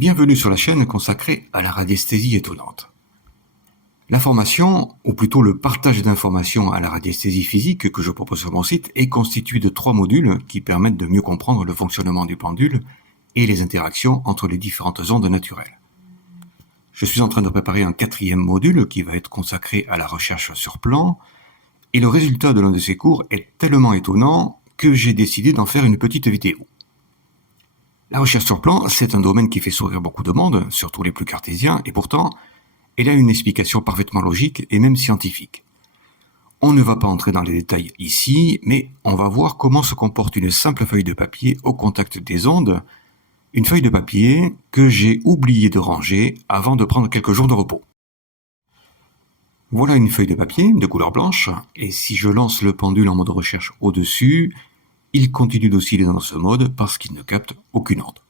Bienvenue sur la chaîne consacrée à la radiesthésie étonnante. L'information, ou plutôt le partage d'informations à la radiesthésie physique que je propose sur mon site, est constitué de 3 modules qui permettent de mieux comprendre le fonctionnement du pendule et les interactions entre les différentes ondes naturelles. Je suis en train de préparer un 4e module qui va être consacré à la recherche sur plan, et le résultat de l'un de ces cours est tellement étonnant que j'ai décidé d'en faire une petite vidéo. La recherche sur plan, c'est un domaine qui fait sourire beaucoup de monde, surtout les plus cartésiens, et pourtant, elle a une explication parfaitement logique et même scientifique. On ne va pas entrer dans les détails ici, mais on va voir comment se comporte une simple feuille de papier au contact des ondes, une feuille de papier que j'ai oublié de ranger avant de prendre quelques jours de repos. Voilà une feuille de papier de couleur blanche, et si je lance le pendule en mode recherche au-dessus, il continue d'osciller dans ce mode parce qu'il ne capte aucune onde.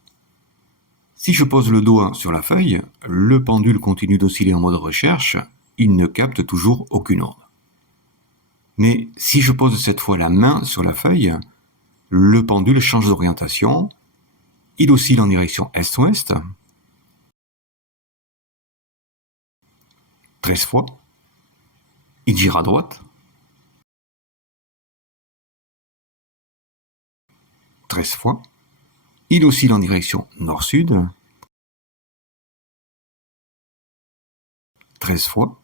Si je pose le doigt sur la feuille, le pendule continue d'osciller en mode recherche, il ne capte toujours aucune onde. Mais si je pose cette fois la main sur la feuille, le pendule change d'orientation, il oscille en direction est-ouest, 13 fois, il gire à droite, 13 fois, il oscille en direction nord-sud, 13 fois,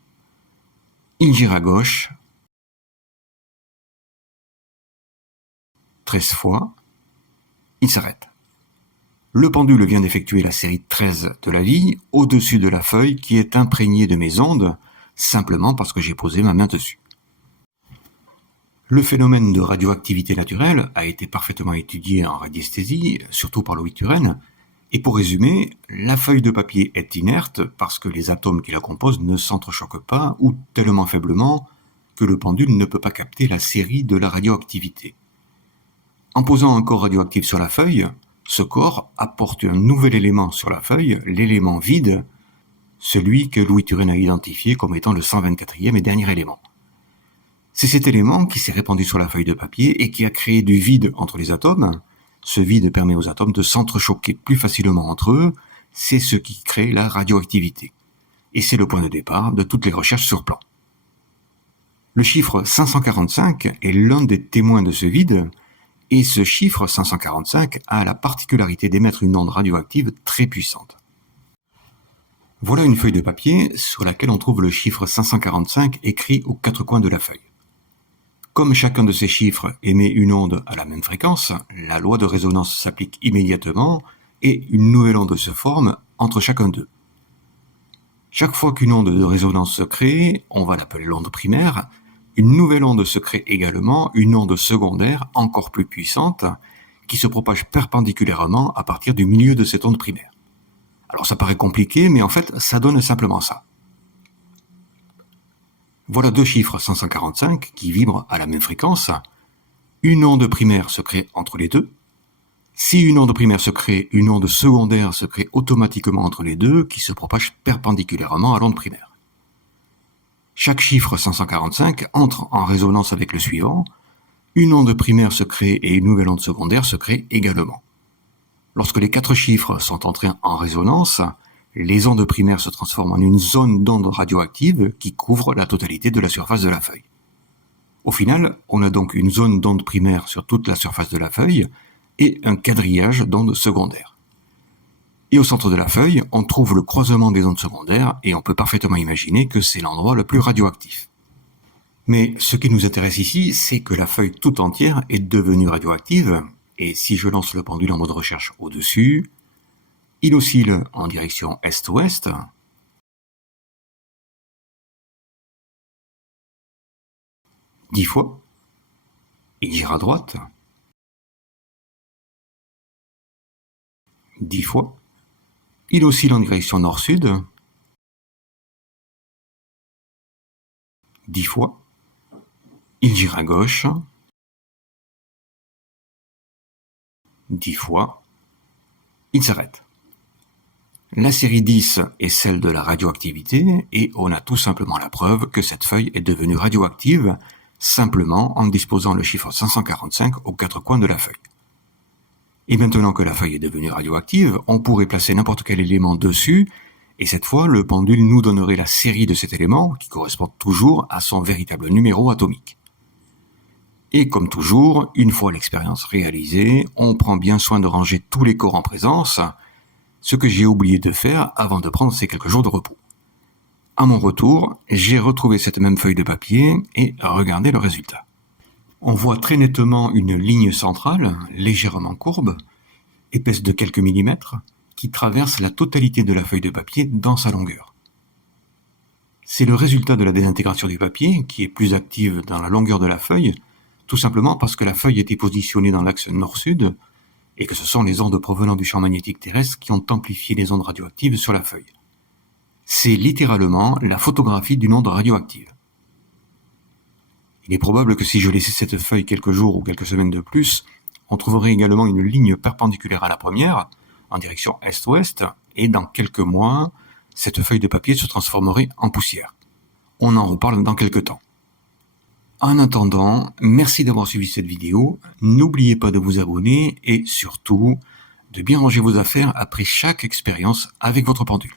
il gire à gauche, 13 fois, il s'arrête. Le pendule vient d'effectuer la série 13 de la vie au-dessus de la feuille qui est imprégnée de mes ondes, simplement parce que j'ai posé ma main dessus. Le phénomène de radioactivité naturelle a été parfaitement étudié en radiesthésie, surtout par Loïc Turenne, et pour résumer, la feuille de papier est inerte parce que les atomes qui la composent ne s'entrechoquent pas ou tellement faiblement que le pendule ne peut pas capter la série de la radioactivité. En posant un corps radioactif sur la feuille, ce corps apporte un nouvel élément sur la feuille, l'élément vide, celui que Loïc Turenne a identifié comme étant le 124e et dernier élément. C'est cet élément qui s'est répandu sur la feuille de papier et qui a créé du vide entre les atomes. Ce vide permet aux atomes de s'entrechoquer plus facilement entre eux, c'est ce qui crée la radioactivité. Et c'est le point de départ de toutes les recherches sur plan. Le chiffre 545 est l'un des témoins de ce vide, et ce chiffre 545 a la particularité d'émettre une onde radioactive très puissante. Voilà une feuille de papier sur laquelle on trouve le chiffre 545 écrit aux 4 coins de la feuille. Comme chacun de ces chiffres émet une onde à la même fréquence, la loi de résonance s'applique immédiatement et une nouvelle onde se forme entre chacun d'eux. Chaque fois qu'une onde de résonance se crée, on va l'appeler l'onde primaire, une nouvelle onde se crée également, une onde secondaire encore plus puissante, qui se propage perpendiculairement à partir du milieu de cette onde primaire. Alors ça paraît compliqué, mais en fait ça donne simplement ça. Voilà 2 chiffres 545 qui vibrent à la même fréquence. Une onde primaire se crée entre les deux. Si une onde primaire se crée, une onde secondaire se crée automatiquement entre les deux qui se propage perpendiculairement à l'onde primaire. Chaque chiffre 545 entre en résonance avec le suivant. Une onde primaire se crée et une nouvelle onde secondaire se crée également. Lorsque les 4 chiffres sont entrés en résonance, les ondes primaires se transforment en une zone d'onde radioactive qui couvre la totalité de la surface de la feuille. Au final, on a donc une zone d'onde primaire sur toute la surface de la feuille et un quadrillage d'ondes secondaires. Et au centre de la feuille, on trouve le croisement des ondes secondaires et on peut parfaitement imaginer que c'est l'endroit le plus radioactif. Mais ce qui nous intéresse ici, c'est que la feuille tout entière est devenue radioactive, et si je lance le pendule en mode recherche au-dessus, il oscille en direction est-ouest, 10 fois, il gire à droite, 10 fois, il oscille en direction nord-sud, 10 fois, il gire à gauche, 10 fois, il s'arrête. La série 10 est celle de la radioactivité et on a tout simplement la preuve que cette feuille est devenue radioactive simplement en disposant le chiffre 545 aux 4 coins de la feuille. Et maintenant que la feuille est devenue radioactive, on pourrait placer n'importe quel élément dessus, et cette fois, le pendule nous donnerait la série de cet élément, qui correspond toujours à son véritable numéro atomique. Et comme toujours, une fois l'expérience réalisée, on prend bien soin de ranger tous les corps en présence, ce que j'ai oublié de faire avant de prendre ces quelques jours de repos. À mon retour, j'ai retrouvé cette même feuille de papier et regardez le résultat. On voit très nettement une ligne centrale, légèrement courbe, épaisse de quelques millimètres, qui traverse la totalité de la feuille de papier dans sa longueur. C'est le résultat de la désintégration du papier qui est plus active dans la longueur de la feuille, tout simplement parce que la feuille était positionnée dans l'axe nord-sud et que ce sont les ondes provenant du champ magnétique terrestre qui ont amplifié les ondes radioactives sur la feuille. C'est littéralement la photographie d'une onde radioactive. Il est probable que si je laissais cette feuille quelques jours ou quelques semaines de plus, on trouverait également une ligne perpendiculaire à la première, en direction est-ouest, et dans quelques mois, cette feuille de papier se transformerait en poussière. On en reparle dans quelques temps. En attendant, merci d'avoir suivi cette vidéo, n'oubliez pas de vous abonner et surtout, de bien ranger vos affaires après chaque expérience avec votre pendule.